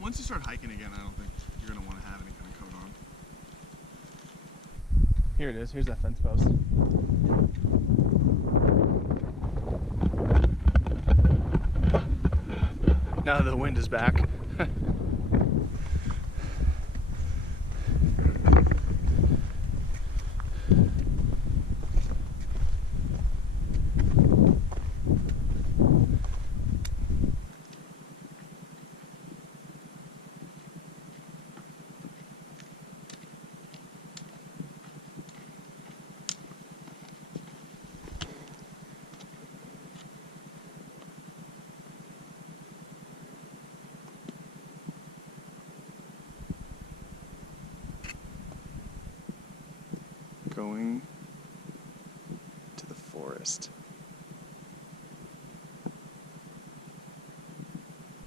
Once you start hiking again, I don't think you're going to want to have any kind of coat on. Here it is. Here's that fence post. Now the wind is back. Going to the forest.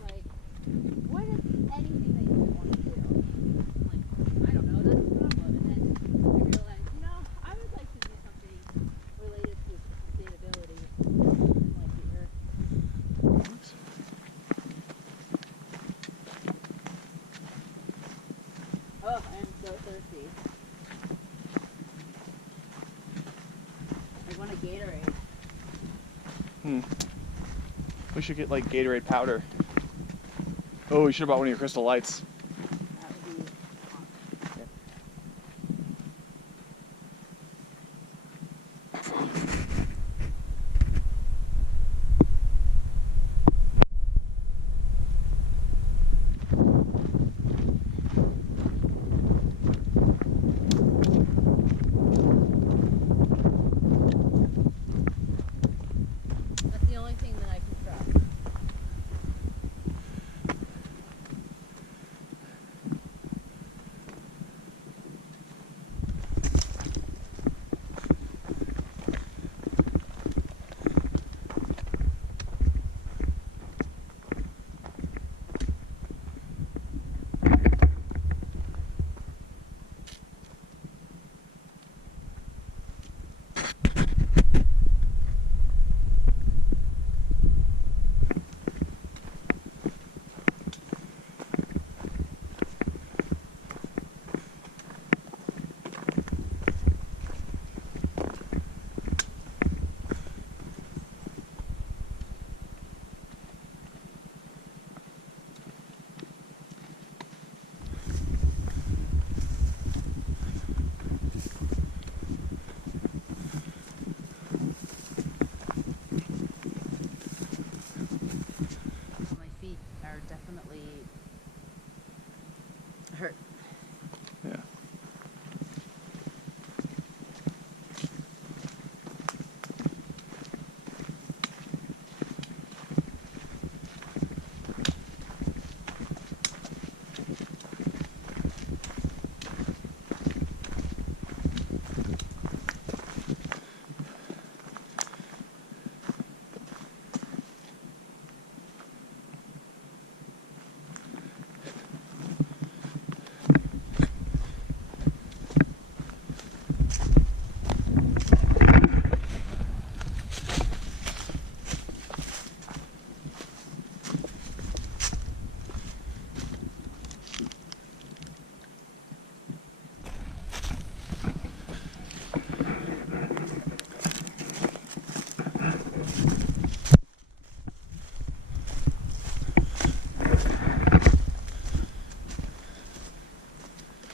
Like, what is anything that you would want to do? Like, I don't know, that's what I'm loving. And I realized, you know, I would like to do something related to sustainability in like the earth. Oh, I'm so thirsty. I want a Gatorade. We should get like Gatorade powder. Oh, we should have bought one of your Crystal Lights. That would be awesome. That's the only thing that I can trust. My feet are definitely hurt. Yeah.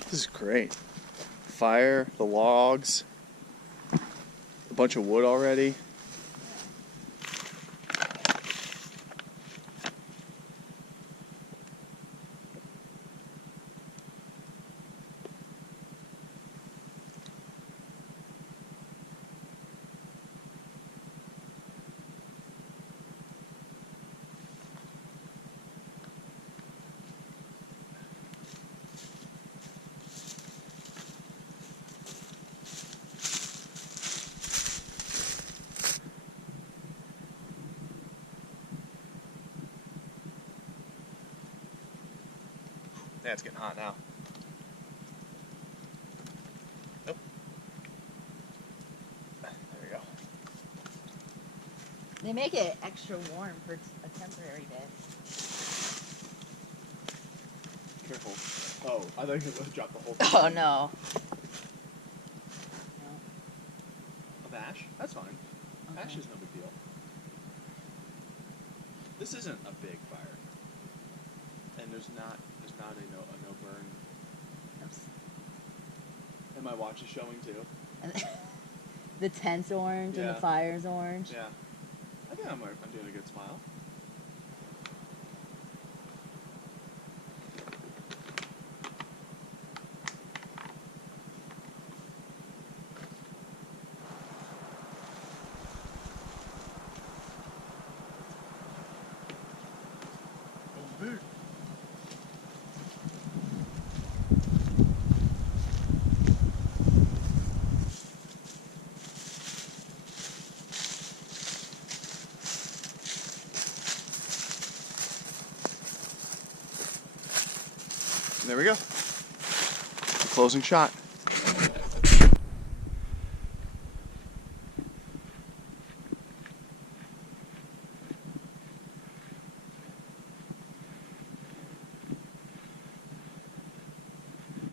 This is great. Fire, the logs, a bunch of wood already. Yeah, it's getting hot now. Nope. There we go. They make it extra warm for a temporary bit. Careful. Oh, I thought you were going to drop the whole Oh no. Of ash? That's fine. Ash Okay. is no big deal. This isn't a big fire. And there's not a no burn. Oops. And my watch is showing too. And the tent's orange and Yeah. the fire's orange. Yeah. I think I'm doing a good smile. Big. There we go. The closing shot.